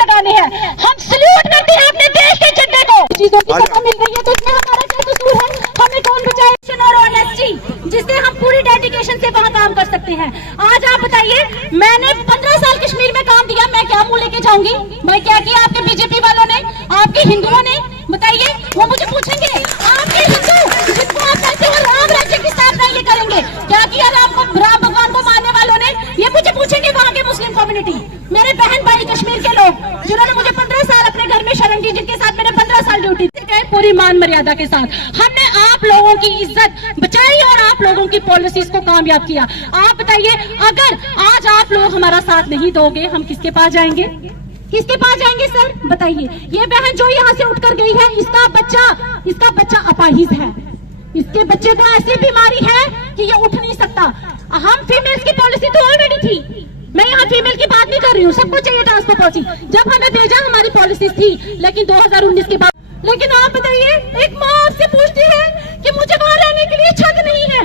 लगाने हैं। हम सल्यूट करते हैं अपने देश के झंडे को। चीजों की सजा मिल रही है तो इसमें हमारा क्या कसूर है? हमें कौन बचाए? और ऑनेस्टी जिससे हम पूरी डेडिकेशन से वहाँ काम कर सकते हैं। आज आप बताइए, मैंने 15 साल कश्मीर में काम दिया, मैं क्या मुंह लेके जाऊंगी? भाई क्या किया आपके बीजेपी वालों ने, आपके हिंदुओं ने? बताइए, वो मुझे पूछेंगे आपके हिंदू जिनको आप कहते हो राम राज्य की स्थापना ये करेंगे, क्या किया राम भगवान को मानने वालों ने? ये मुझे पूछेंगे वहाँ के मुस्लिम कम्युनिटी, मेरे बहन भाई कश्मीर के लोग जिन्होंने मुझे 15 साल अपने घर में शरण दी, जिनके साथ मैंने 15 साल ड्यूटी की पूरी मान मर्यादा के साथ। हमने आप लोगों की इज्जत बचाई और आप लोगों की पॉलिसीज को कामयाब किया। आप बताइए, अगर आज आप लोग हमारा साथ नहीं दोगे, हम किसके पास जाएंगे? किसके पास जाएंगे सर? बताइए। ये बहन जो यहाँ से उठकर गई है, इसका बच्चा अपाहिज है, इसके बच्चे को ऐसी बीमारी है कि ये उठ नहीं सकता। हम फीमेल्स की पॉलिसी तो ऑलरेडी थी, मैं यहाँ फीमेल की बात नहीं कर रही हूँ, सबको चाहिए ट्रांसफर पॉलिसी। जब हमें भेजा हमारी पॉलिसीज थी, लेकिन 2019 के बाद। लेकिन आप बताइए, एक माँ आपसे पूछती है कि मुझे वहाँ रहने के लिए छत नहीं है,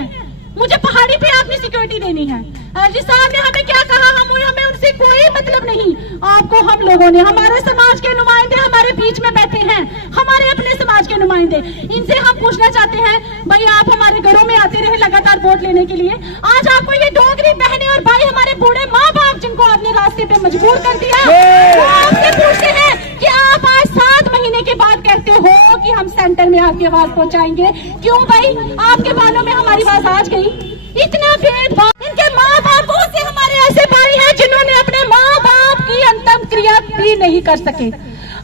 मुझे पहाड़ी पे आपने सिक्योरिटी देनी है। एलजी साहब ने हमें क्या कहा? हमें उनसे कोई मतलब नहीं, आपको हम लोगों ने, हमारे समाज के नुमाइंदे हमारे बीच में बैठे हैं, हमारे अपने समाज के नुमाइंदे, इनसे हम पूछना चाहते हैं, भाई आप हमारे घरों में आते रहे लगातार वोट लेने के लिए, आज आपको ये डोगरी बहनें और भाई, हमारे बूढ़े माँ बाप जिनको आपने रास्ते पे मजबूर कर दिया, वो आपसे पूछते हैं कि आप आज 7 महीने के बाद कहते हो कि हम सेंटर में आपकी आवाज पहुंचाएंगे। क्यों भाई? आपके बालों में हमारी आवाज आज गई? इतना भेदभाव, इनके माँ बापों से हमारे ऐसे भाई हैं जिन्होंने अपने माँ बाप की अंतिम क्रिया भी नहीं कर सके,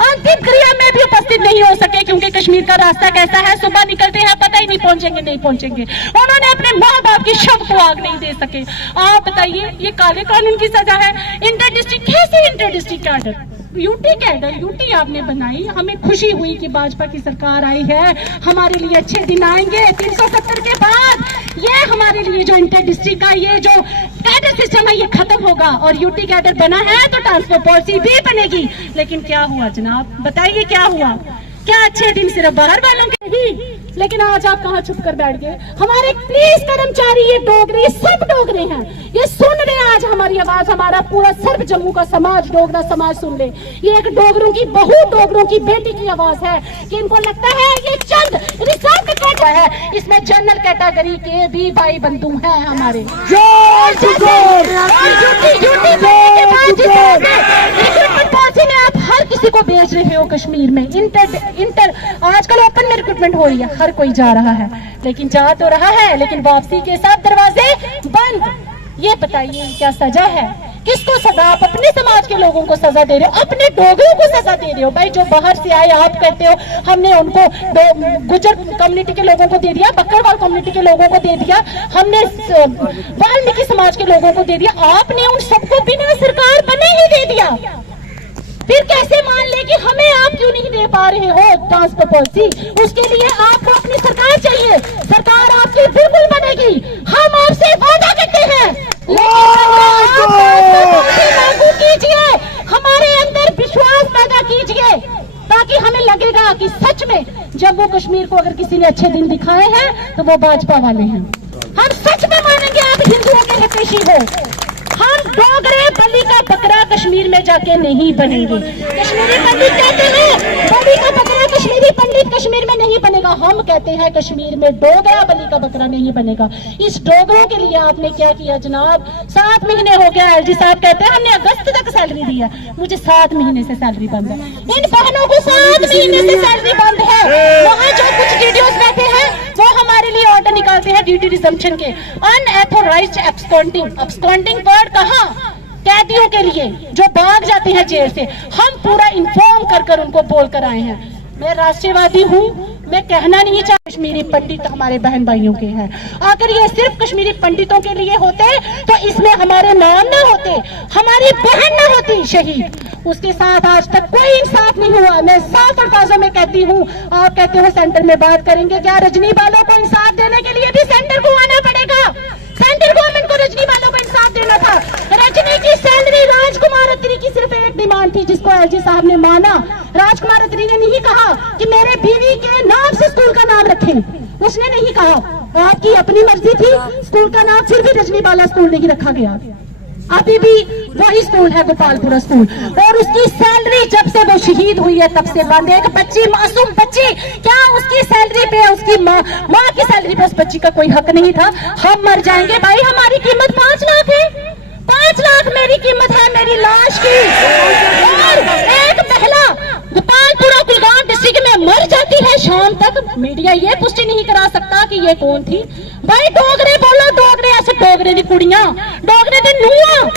अंतिम क्रिया में भी उपस्थित नहीं हो सके, क्योंकि कश्मीर का रास्ता कैसा है, सुबह निकलते हैं पता ही नहीं पहुंचेंगे। उन्होंने अपने माँ बाप की शव को आग नहीं दे सके। आप बताइए, ये काले कानून की सजा है। इंटर डिस्ट्रिक्ट, कैसे inter district cadre, UT cadre, UT आपने बनाई। हमें खुशी हुई कि भाजपा की सरकार आई है, हमारे लिए अच्छे दिन आएंगे। 370 के बाद ये हमारे लिए जो इंटर डिस्ट्रिक्ट का ये जो कैडर सिस्टम है ये खत्म होगा, और यूटी कैडर बना है तो ट्रांसफर पॉलिसी भी बनेगी। लेकिन क्या हुआ जनाब, बताइए क्या हुआ? क्या अच्छे दिन सिर्फ बाहर वालों के ही? लेकिन आज आप कहाँ छुप कर बैठ गए? हमारे पुलिस कर्मचारी, ये डोगरे, सब डोगरे हैं, ये सुन रहे हैं आज हमारी आवाज, हमारा पूरा सर्व जम्मू का समाज, डोगरा समाज सुन ले। ये एक डोगरों की बहू, डोगरों की बेटी की आवाज है कि इनको लगता है ये चंद रिजर्व कैटेगरी है, इसमें जनरल कैटेगरी के भी भाई बंधु हैं हमारे। आप हर किसी को भेज रहे हो कश्मीर में, इंटर आजकल ओपन में रिक्रूटमेंट हो रही है, हर कोई जा रहा है, लेकिन जा तो रहा है, लेकिन वापसी के साथ दरवाजे बंद। ये बताइए क्या सजा है? किसको सजा? आप अपने समाज के लोगों को सजा दे रहे हो, अपने डोगरों को सजा दे रहे हो। भाई जो बाहर से आए, आप कहते हो हमने उनको गुजर कम्युनिटी के लोगों को दे दिया, बकरवाल कम्युनिटी के लोगों को दे दिया, हमने वाल्मीकि समाज के लोगों को दे दिया, आपने उन सबको बिना सरकार बने ही दे दिया। फिर कैसे मान ले कि हमें आप क्यों नहीं दे पा रहे हो ट्रांसफर पॉलिसी? उसके लिए आपको अपनी सरकार चाहिए, सरकार आपकी बिल्कुल बनेगी, हम आपसे वादा करते हैं। लागू कीजिए, हमारे अंदर विश्वास पैदा कीजिए, ताकि हमें लगेगा कि सच में जम्मू कश्मीर को अगर किसी ने अच्छे दिन दिखाए हैं तो वो भाजपा वाले हैं। हम सच में मानेंगे आप हिंदुओं के हितैषी हो। हम डोगरे बलि का बकरा कश्मीर में जाके नहीं बनेंगे। कश्मीरी पंडित कहते हैं बलि का बकरा कश्मीरी पंडित कश्मीर में नहीं बनेगा, हम कहते हैं कश्मीर में डोगरा बलि का बकरा नहीं बनेगा। इस डोगरों के लिए आपने क्या किया जनाब? 7 महीने हो गया, एलजी साहब कहते हैं हमने अगस्त तक सैलरी दी है, मुझे 7 महीने से सैलरी बंद है। इन बहनों को 7 महीने से सैलरी बंद है। वहाँ जो कुछ वीडियोस बैठे हैं वो हमारे लिए ऑर्डर निकालते हैं ड्यूटी रिजम्पशन के। अनऑथोराइज्ड एब्सकॉन्डिंग वर्ड कहाँ? कैदियों के लिए जो भाग जाते हैं जेल से, हम पूरा इन्फॉर्म कर उनको बोल कर आए हैं। मैं राष्ट्रवादी हूँ, मैं कहना नहीं चाहती कश्मीरी पंडित हमारे बहन भाइयों के हैं। अगर ये सिर्फ कश्मीरी पंडितों के लिए होते तो इसमें हमारे नाम ना होते, हमारी बहन ना होती शहीद। उसके साथ आज तक कोई इंसाफ नहीं हुआ। मैं साफ अल्फाजों में कहती हूँ, आप कहते हो सेंटर में बात करेंगे, क्या रजनी वालों को इंसाफ देने के लिए भी सेंटर को आना पड़ेगा? सेंट्रल गवर्नमेंट को रजनी वालों को इंसाफ देना था। रजनी की सैलरी, राजकुमार अत्री की सिर्फ एक डिमांड थी जिसको एलजी साहब ने माना। राजकुमार अत्री ने नहीं कहा कि मेरे बीवी के नाम से स्कूल का नाम रखें, उसने नहीं कहा, आपकी अपनी मर्जी थी, स्कूल का नाम फिर भी रजनी वाला स्कूल नहीं रखा गया। अभी भी वही स्कूल है, गोपालपुरा स्कूल, और उसकी सैलरी जब से वो शहीद हुई है तब से बंद है। एक बच्ची, मासूम बच्ची, क्या उसकी सैलरी पे, उसकी माँ की सैलरी पे उस बच्ची का कोई हक नहीं था? हम मर जाएंगे भाई, हमारी कीमत 5 लाख है, 5 लाख मेरी कीमत है मेरी लाश की। और एक महिला गोपालपुरा कुलगाम डिस्ट्रिक्ट में मर जाती है शाम तक, मीडिया ये पुष्टि नहीं करा सकता कि ये कौन थी। भाई डोगरे बोलो, डोगरे ऐसे, डोगरे दी कुड़ियां, डोगरे दी नूहां,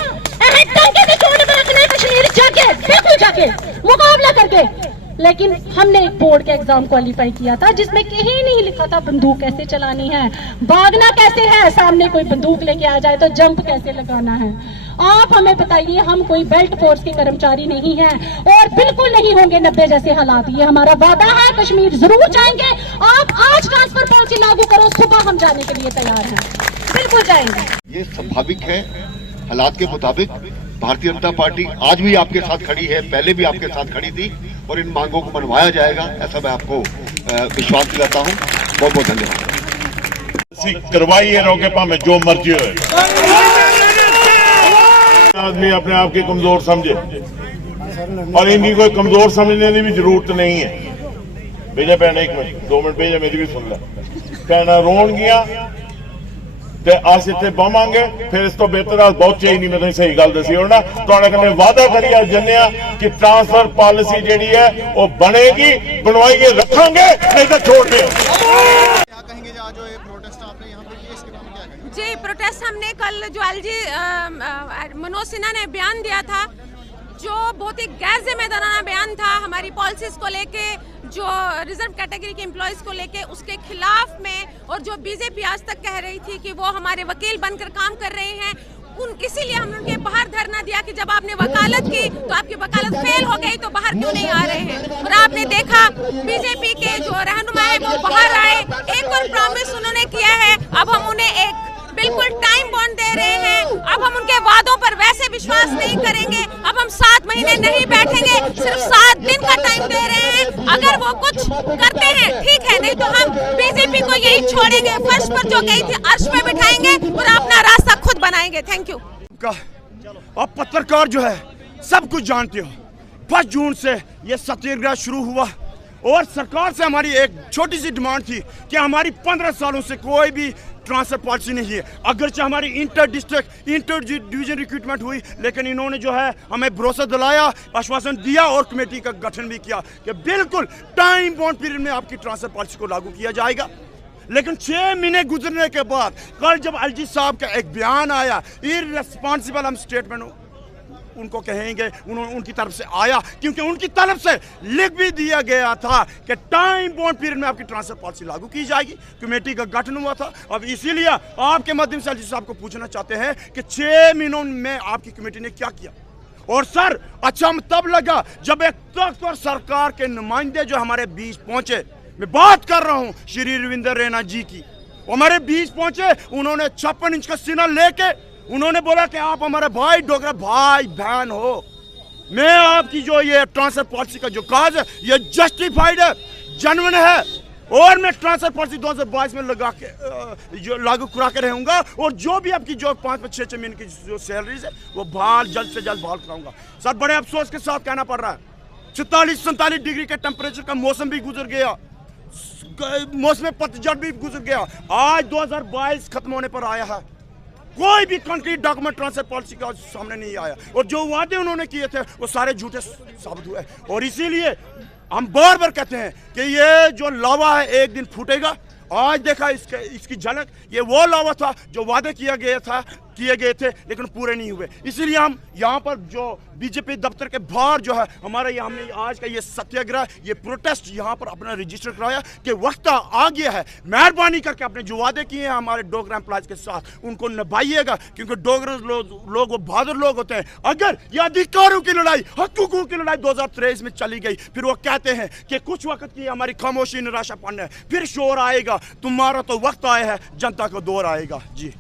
टंके दी चोट में रखने कश्मीर जाके, बिल्कुल जाके मुकाबला करके। लेकिन हमने एक बोर्ड का एग्जाम क्वालिफाई किया था जिसमें कहीं नहीं लिखा था बंदूक कैसे चलानी है, भागना कैसे है, सामने कोई बंदूक लेके आ जाए तो जंप कैसे लगाना है। आप हमें बताइए, हम कोई बेल्ट फोर्स के कर्मचारी नहीं हैं और बिल्कुल नहीं होंगे 90 जैसे हालात। ये हमारा वादा है, कश्मीर जरूर जाएंगे। आप आज ट्रांसफर पॉलिसी लागू करो, सुबह हम जाने के लिए तैयार हैं, बिल्कुल जाएंगे। ये स्वाभाविक है, हालात के मुताबिक भारतीय जनता पार्टी आज भी आपके साथ खड़ी है, पहले भी आपके साथ खड़ी थी और इन मांगों को मनवाया जाएगा, ऐसा मैं आपको विश्वास दिलाता हूँ। बहुत बहुत धन्यवाद। करवाइए रोके में जो मर्जी हो, आदमी अपने आप की कमजोर समझे और इनकी कोई कमजोर समझने की भी जरूरत नहीं है। भेजा भैन, 1 मिनट 2 मिनट भेजा, मेरी भी सुन ला। भैन रोन गया ते अस इतने बवांगे, फिर इस तो बेहतर अस बहुत चाहिए नहीं। मैं सही गल दसी हो ना, तुहाडे कन्नै वादा करी अस जन्ने कि ट्रांसफर पॉलिसी जिहड़ी है वो बनेगी, बनवाइए रखांगे, नहीं तो छोड़ दें। क्या कहेंगे जो ये प्रोटेस्ट आपने यहाँ पे किया, इसके बारे में क्या कहेंगे? जी, प्रोटेस्ट हमने कल जो एलजी मनोज सिन्हा ने बयान दिया था, जो बहुत ही गैर जिम्मेदाराना बयान था हमारी पॉलिसीज को लेके, जो रिजर्व कैटेगरी के एम्प्लॉयज को लेके, उसके खिलाफ में। और जो बीजेपी आज तक कह रही थी कि वो हमारे वकील बनकर काम कर रहे हैं, इसीलिए हमने उनके बाहर धरना दिया कि जब आपने वकालत की तो आपकी वकालत फेल हो गई, तो बाहर क्यों नहीं आ रहे हैं। और आपने देखा बीजेपी के जो रहनुमा है वो बाहर आए, एक और प्रॉमिस उन्होंने किया है, अब हम उन्हें एक बिल्कुल टाइम बॉन्ड दे रहे हैं। अब हम उनके वादों पर वैसे विश्वास नहीं करेंगे, अब हम 7 महीने नहीं बैठेंगे, सिर्फ 7 दिन का टाइम दे रहे हैं। अगर वो कुछ करते हैं ठीक है, नहीं तो हम बीजेपी को यही छोड़ेंगे, फर्श पर जो गई थी अर्श पे बिठाएंगे और अपना रास्ता खुद बनाएंगे। Thank you. आप पत्रकार जो है सब कुछ जानते हो, 1 जून से ये सत्याग्रह शुरू हुआ और सरकार से हमारी एक छोटी सी डिमांड थी कि हमारी 15 सालों से कोई भी ट्रांसफर पॉलिसी नहीं है। अगरचे हमारी inter district, inter division recruitment हुई, लेकिन इन्होंने जो है हमें भरोसा दिलाया, आश्वासन दिया और कमेटी का गठन भी किया कि बिल्कुल टाइम बाउंड पीरियड में आपकी ट्रांसफर पॉलिसी को लागू किया जाएगा। लेकिन 6 महीने गुजरने के बाद कल जब एलजी साहब का एक बयान आया, इररिस्पांसिबल हम स्टेटमेंट उनको कहेंगे, उनकी तरफ से आया, क्योंकि उनकी तरफ से लिख भी दिया गया था कि टाइम बाउंड पीरियड में आपकी ट्रांसफर पॉलिसी लागू की जाएगी। कमेटी का गठन हुआ था। अब इसीलिए आपके माध्यम से एलजी साहब को पूछना चाहते हैं कि 6 महीनों में आपकी कमेटी ने क्या किया। और सर, अच्छा तब लगा जब एक तख्त और सरकार के नुमाइंदे जो हमारे बीच पहुंचे, मैं बात कर रहा हूं श्री रविंद्र रैना जी की, हमारे बीच पहुंचे, उन्होंने 56 इंच का सीना लेके उन्होंने बोला कि आप हमारे भाई डोगरा भाई बहन हो, मैं आपकी जो ये ट्रांसफर पॉलिसी का जो काज है ये जस्टिफाइड है, जेन्युइन है, और मैं ट्रांसफर पॉलिसी 2022 में लगा के जो लागू करा के रहूंगा, और जो भी आपकी जो 5-6 महीने की जो सैलरीज है वो बहाल जल्द से जल्द बहाल कराऊंगा। सर, बड़े अफसोस के साथ कहना पड़ रहा है, 44-47 डिग्री के टेम्परेचर का मौसम भी गुजर गया, मौसम पतझड़ भी गुजर गया, आज 2022 खत्म होने पर आया है, कोई भी कंक्रीट डॉक्यूमेंट ट्रांसफर पॉलिसी का सामने नहीं आया, और जो वादे उन्होंने किए थे वो सारे झूठे साबित हुए। और इसीलिए हम बार बार कहते हैं कि ये जो लावा है एक दिन फूटेगा। आज देखा इसकी झलक, ये वो लावा था जो वादे किए गए थे लेकिन पूरे नहीं हुए। इसीलिए हम यहाँ पर जो बीजेपी दफ्तर के बाहर जो है हमारा ये, हमने आज का ये सत्याग्रह, ये प्रोटेस्ट यहाँ पर अपना रजिस्टर कराया कि वक्त आ गया है, मेहरबानी करके अपने जो वादे किए हैं हमारे डोगरा एम्प्लॉयज के साथ उनको निभाइएगा, क्योंकि डोगरा लोग वो बहादुर लोग होते हैं। अगर ये अधिकारों की लड़ाई, हकूकों की लड़ाई 2023 में चली गई, फिर वो कहते हैं कि कुछ वक्त की हमारी खामोशी निराशापन है, फिर शोर आएगा, तुम्हारा तो वक्त आया है, जनता का दौर आएगा। जी।